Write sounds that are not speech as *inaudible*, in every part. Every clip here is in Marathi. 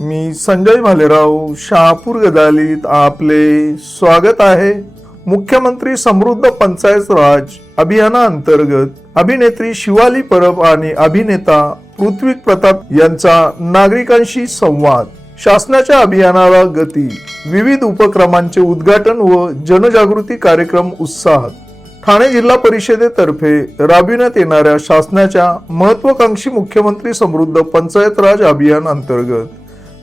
मी संजय भालेराव शहापूर गदालीत आपले स्वागत आहे. मुख्यमंत्री समृद्ध पंचायत राज अभियानाअंतर्गत अभिनेत्री शिवाली परब आणि अभिनेता पृथ्वी प्रताप यांचा नागरिकांशी संवाद. शासनाच्या अभियानाला गती विविध उपक्रमांचे उद्घाटन व जनजागृती कार्यक्रम उत्साहात ठाणे जिल्हा परिषदेतर्फे राबविण्यात येणाऱ्या शासनाच्या महत्वाकांक्षी मुख्यमंत्री समृद्ध पंचायत राज अभियान अंतर्गत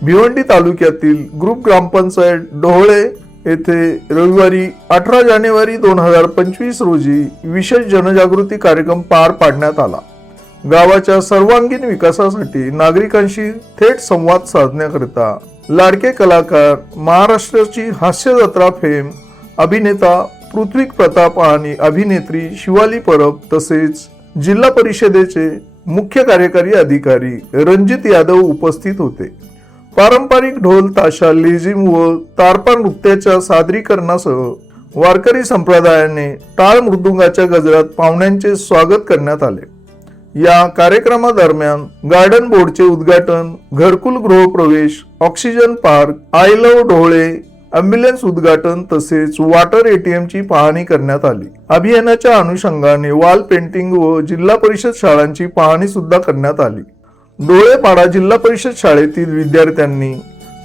भिवंडी तालुक्यातील ग्रुप ग्रामपंचायत डोहळे येथे रविवारी अठरा जानेवारी दोन हजार पंचवीस रोजी विशेष जनजागृती कार्यक्रम पार पाडण्यात आला. गावाच्या सर्वांगीण विकासासाठी नागरिकांशी थेट संवाद साधण्याकरिता लाडके कलाकार महाराष्ट्राची हास्य जत्रा फेम अभिनेता पृथ्वी प्रताप आणि अभिनेत्री शिवाली परब तसेच जिल्हा परिषदेचे मुख्य कार्यकारी अधिकारी रणजित यादव उपस्थित होते. पारंपरिक ढोल ताशा लेझिम व तारपा नृत्याच्या सादरीकरणासह वारकरी संप्रदायाने टाळ मृदुंगाच्या गजरात पाहुण्यांचे स्वागत करण्यात आले. या कार्यक्रमादरम्यान गार्डन बोर्डचे उद्घाटन घरकुल गृहप्रवेश ऑक्सिजन पार्क आय लव्ह ढोळे अँब्युलन्स उद्घाटन तसेच वॉटर एटीएमची पाहणी करण्यात आली. अभियानाच्या अनुषंगाने वॉल पेंटिंग व जिल्हा परिषद शाळांची पाहणी सुद्धा करण्यात आली. डोळेपाडा जिल्हा परिषद शाळेतील विद्यार्थ्यांनी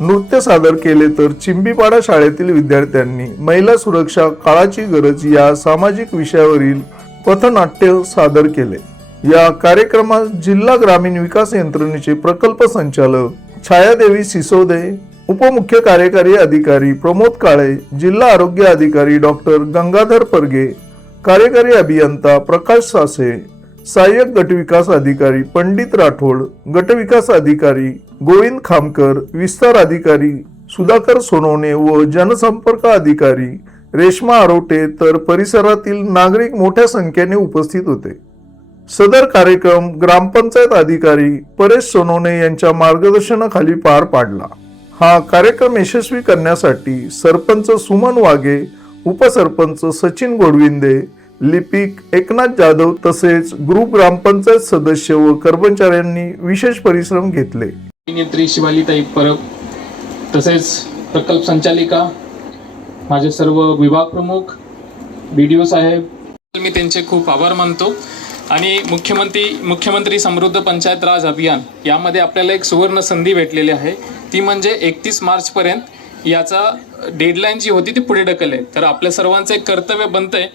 नृत्य सादर केले तर चिंबीपाडा शाळेतील विद्यार्थ्यांनी महिला सुरक्षा काळाची गरज या सामाजिक विषयावरील पथनाट्य सादर केले. या कार्यक्रमात जिल्हा ग्रामीण विकास यंत्रणेचे प्रकल्प संचालक छायादेवी सिसोदे उपमुख्य कार्यकारी अधिकारी प्रमोद काळे जिल्हा आरोग्य अधिकारी डॉक्टर गंगाधर परगे कार्यकारी अभियंता प्रकाश सासे सहाय्यक गटविकास अधिकारी पंडित राठोड गटविकास अधिकारी गोविंद खामकर विस्तार अधिकारी सुधाकर सोनवणे व जनसंपर्क अधिकारी रेश्मा आरोटे तर परिसरातील नागरिक मोठ्या संख्येने उपस्थित होते. सदर कार्यक्रम ग्रामपंचायत अधिकारी परेश सोनवणे यांच्या मार्गदर्शनाखाली पार पाडला. हा कार्यक्रम यशस्वी करण्यासाठी सरपंच सुमन वाघे उपसरपंच सचिन गोडविंदे लिपिक एकनाथ जाधव तसेच ग्रुप ग्रामपंचायत सदस्य व कर्मचाऱ्यांनी विशेष परिश्रम घेतले. अभिनेत्री शिवालीताई परब तसेच प्रकल्प संचालिका माझे सर्व विभाग प्रमुख बी डी ओ साहेब. मी त्यांचे खूप आभार मानतो. आणि मुख्यमंत्री मुख्यमंत्री समृद्ध पंचायत राज अभियान यामध्ये आपल्याला एक सुवर्ण संधी भेटलेली आहे. ती म्हणजे एकतीस मार्चपर्यंत याचा डेडलाईन जी होती ती पुढे ढकलले. तर आपल्या सर्वांचं एक कर्तव्य बनतंय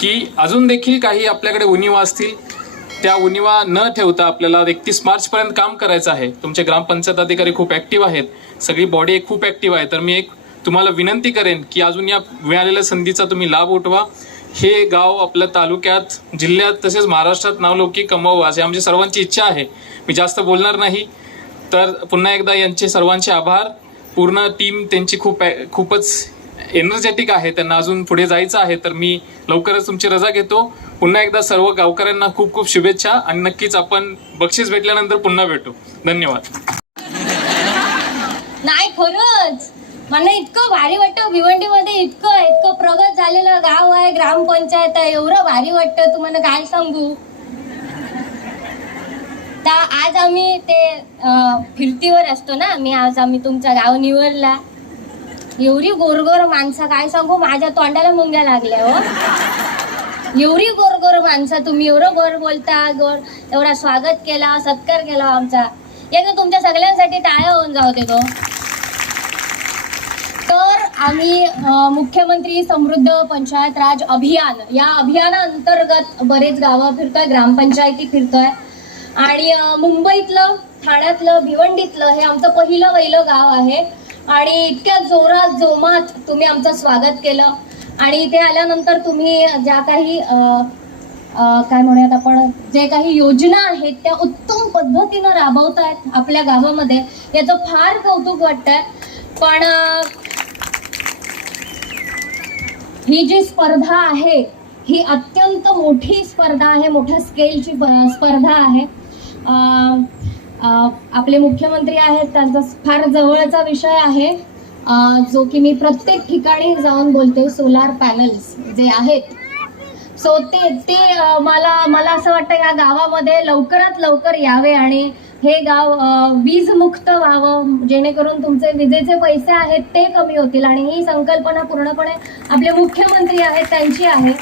की अजून देखील काही आपल्याकडे उणीवा असतील त्या उणीवा न ठेवता आपल्याला एकतीस मार्चपर्यंत काम करायचं आहे. तुमचे ग्रामपंचायत अधिकारी खूप ॲक्टिव्ह आहेत. सगळी बॉडी खूप ॲक्टिव्ह आहे. तर मी एक तुम्हाला विनंती करेन की अजून या मिळालेल्या संधीचा तुम्ही लाभ उठवा. हे गाव आपल्या तालुक्यात जिल्ह्यात तसेच महाराष्ट्रात नावलौकिक कमवावं असे आमची सर्वांची इच्छा आहे. मी जास्त बोलणार नाही. तर पुन्हा एकदा यांचे सर्वांचे आभार. पूर्ण टीम त्यांची खूप खूपच एनर्जेटिक आहे त्यांना अजून पुढे जायचं आहे तर मी लवकरच तुमची रजा घेतो. पुन्हा एकदा सर्व गावकऱ्यांना खूप खूप शुभेच्छा आणि नक्कीच आपण बक्षीस भेटल्यानंतर पुन्हा भेटू. धन्यवाद. नाही खरंच. मला इतकं भारी वाटतं भिवंडीमध्ये इतकं इतकं प्रगत झालेलं गाव आहे ग्रामपंचायत आहे एवढं भारी वाटतं तुम्हाला काय सांगू? तर आज आम्ही ते अं, फिरतीवर असतो ना मी आज आम्ही तुमचा गाव निवडला. एवढी गोरगोर माणसं काय सांगू? माझ्या तोंडाला मुंग्या लागल्या हो. एवढी गोरगोर माणसं तुम्ही एवढं गोर बोलता गोर एवढा स्वागत केला सत्कार केला आमचा. एक तुमच्या सगळ्यांसाठी टाळ्या होऊन जाऊ देतो तर आम्ही मुख्यमंत्री समृद्ध पंचायत राज अभियान या अभियानाअंतर्गत बरेच गावं फिरतोय ग्रामपंचायती फिरतोय. आणि मुंबईतलं ठाण्यातलं भिवंडीतलं हे आमचं पहिलं पहिलं गाव आहे. आणि इतक्या जोरात जोमात तुम्ही आमचं स्वागत केलं. आणि इथे आल्यानंतर तुम्ही ज्या काही काय म्हणूयात आपण जे काही योजना आहेत त्या उत्तम पद्धतीनं राबवतायत आपल्या गावामध्ये याचं फार कौतुक वाटतंय. पण ही जी स्पर्धा आहे ही अत्यंत मोठी स्पर्धा आहे मोठ्या स्केलची स्पर्धा आहे. आपले मुख्यमंत्री आहेत त्यांचा फार जवळचा विषय आहे. जो की मी प्रत्येक ठिकाणी जाऊन बोलते सोलार पॅनल्स जे आहेत. सो ते ते मला मला असं वाटतं या गावामध्ये लवकरात लवकर यावे आणि हे गाव वीजमुक्त व्हावं जेणेकरून तुमचे विजेचे पैसे आहेत ते कमी होतील. आणि ही संकल्पना पूर्णपणे आपले मुख्यमंत्री आहेत त्यांची आहे.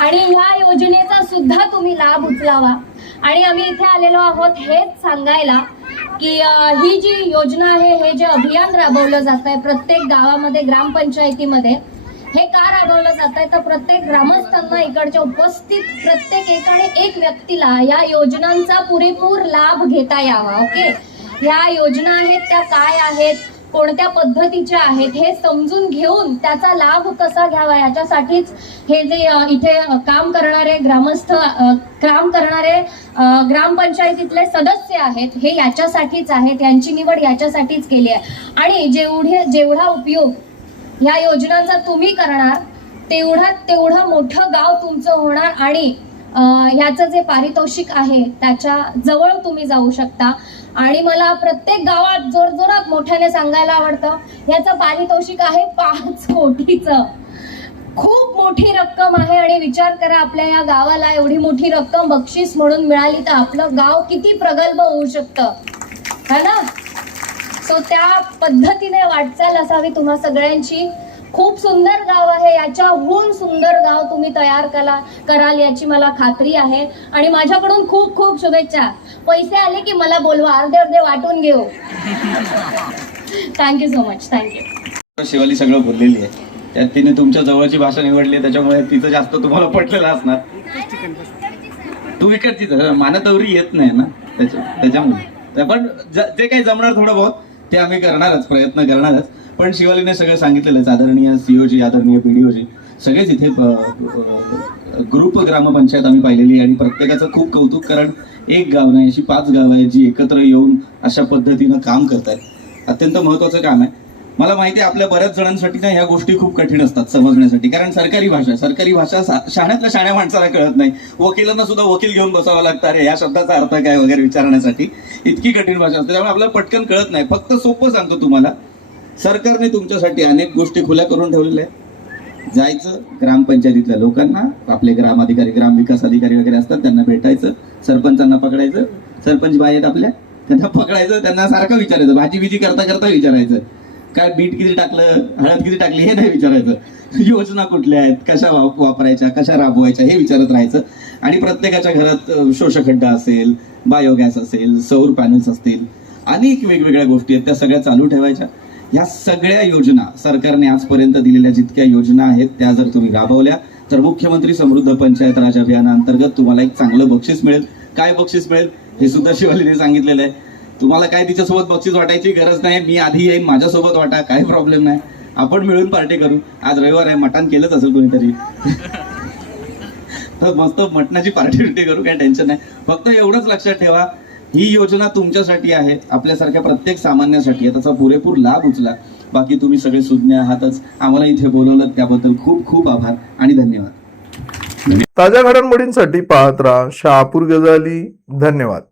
आणि ह्या योजनेचा सुद्धा तुम्ही लाभ उचलावा. आणि आम्ही इथे आलेलो आहोत हेच सांगायला की ही जी योजना आहे हे जे अभियान राबवलं जात आहे प्रत्येक गावामध्ये ग्रामपंचायतीमध्ये हे का राबवलं जात आहे तर प्रत्येक ग्रामस्थांना इकडच्या उपस्थित प्रत्येक एकाने एक व्यक्तीला या योजनांचा पुरेपूर लाभ घेता यावा ओके? ह्या योजना आहेत त्या काय आहेत? कोणत्या पद्धतीच्या आहेत हे समजून घेऊन त्याचा लाभ कसा घ्यावा याच्यासाठीच हे जे इथे काम करणारे ग्रामस्थ काम करणारे ग्रामपंचायतीतले सदस्य आहेत हे याच्यासाठीच आहेत यांची निवड याच्यासाठीच केली आहे. आणि जेवढे जेवढा उपयोग ह्या योजनांचा तुम्ही करणार तेवढा तेवढं मोठं गाव तुमचं होणार आणि ह्याचं जे पारितोषिक आहे त्याच्याजवळ तुम्ही जाऊ शकता. आणि मला प्रत्येक गावात जोरजोरात मोठ्याने सांगायला आवडतं ह्याचं पारितोषिक आहे पाच कोटीचं. खूप मोठी रक्कम आहे आणि विचार करा आपल्या या गावाला एवढी मोठी रक्कम बक्षीस म्हणून मिळाली तर आपलं गाव किती प्रगल्भ होऊ शकतं. है ना? सो त्या पद्धतीने वाटचाल असावी तुम्हा सगळ्यांची. खूप सुंदर गाव आहे. याच्याहून सुंदर गाव तुम्ही तयार करा कराल याची मला खात्री आहे. आणि माझ्याकडून खूप खूप शुभेच्छा. पैसे आले की मला बोलवा. अर्धे अर्धे वाटून घेऊ. Thank you so much thank you Shivali सगळं बोललेली आहे. त्यात तिने तुमच्या जवळची भाषा निवडली त्याच्यामुळे तिचं जास्त तुम्हाला पटलेलं असणार. तू इकडचीच मानतवरी येत नाही ना. त्याच्या त्याच्यामुळे. पण जे काही जमणार थोडं बहुत ते आम्ही करणारच प्रयत्न करणारच. पण शिवालीने सगळं सांगितलेलंच आदरणीय सीओजी आदरणीय पीडीओजी सगळेच इथे ग्रुप ग्रामपंचायत आम्ही पाहिलेली आहे आणि प्रत्येकाचं खूप कौतुक कारण एक गाव नाही अशी पाच गावं आहेत जी एकत्र येऊन अशा पद्धतीनं काम करतायत. अत्यंत महत्वाचं काम आहे. मला माहिती आहे आपल्या बऱ्याच जणांसाठी ना ह्या गोष्टी खूप कठीण असतात समजण्यासाठी. कारण सरकारी भाषा सरकारी भाषा शाण्यातल्या शाण्या माणसाला कळत नाही. वकिलांना सुद्धा वकील घेऊन बसावं लागतं. अरे या शब्दाचा अर्थ काय वगैरे विचारण्यासाठी? इतकी कठीण भाषा असते. त्यामुळे आपल्याला पटकन कळत नाही. फक्त सोपं सांगतो तुम्हाला. सरकारने तुमच्यासाठी अनेक गोष्टी खुल्या करून ठेवलेल्या आहेत. जायचं ग्रामपंचायतीतल्या लोकांना आपले ग्रामाधिकारी ग्राम विकास अधिकारी वगैरे असतात त्यांना भेटायचं सरपंचांना पकडायचं सरपंच बाई आहेत आपल्या त्यांना पकडायचं त्यांना सारखं विचारायचं भाजी बिजी करता करता विचारायचं. काय बीट किती टाकलं हळद किती टाकली हे नाही विचारायचं. योजना कुठल्या आहेत कशा वापरायच्या कशा राबवायच्या हे विचारत राहायचं. आणि प्रत्येकाच्या घरात शोषखड्डा असेल बायोगॅस असेल सौर पॅनल्स असतील अनेक वेगवेगळ्या गोष्टी आहेत त्या सगळ्या चालू ठेवायच्या. या सगळ्या योजना सरकारने आजपर्यंत दिलेल्या जितक्या योजना आहेत त्या जर तुम्ही राबवल्या तर मुख्यमंत्री समृद्ध पंचायत राज अभियानाअंतर्गत तुम्हाला एक चांगलं बक्षीस मिळेल. काय बक्षीस मिळेल? हे सुद्धा शिवालीने सांगितलेलं आहे. तुम्हाला काय तिच्यासोबत बक्षीस वाटायची गरज नाही मी आधी येईन माझ्यासोबत वाटा काही प्रॉब्लेम नाही. आपण मिळून पार्टी करू. आज रविवार आहे मटण केलंच असेल कोणीतरी. *laughs* तर मस्त मटणाची पार्टी बिर्टी करू काय टेन्शन नाही. फक्त एवढंच लक्षात ठेवा ही योजना तुमच्यासाठी आहे आपल्यासारख्या प्रत्येक सामान्यासाठी आहे त्याचा पुरेपूर लाभ उचला. बाकी तुम्ही सगळे सुज्ञ आहातच. आम्हाला इथे बोलवलं त्याबद्दल खूप खूप आभार आणि धन्यवाद. ताज्या घडामोडींसाठी पाहत राहा शहापूर गजाली. धन्यवाद.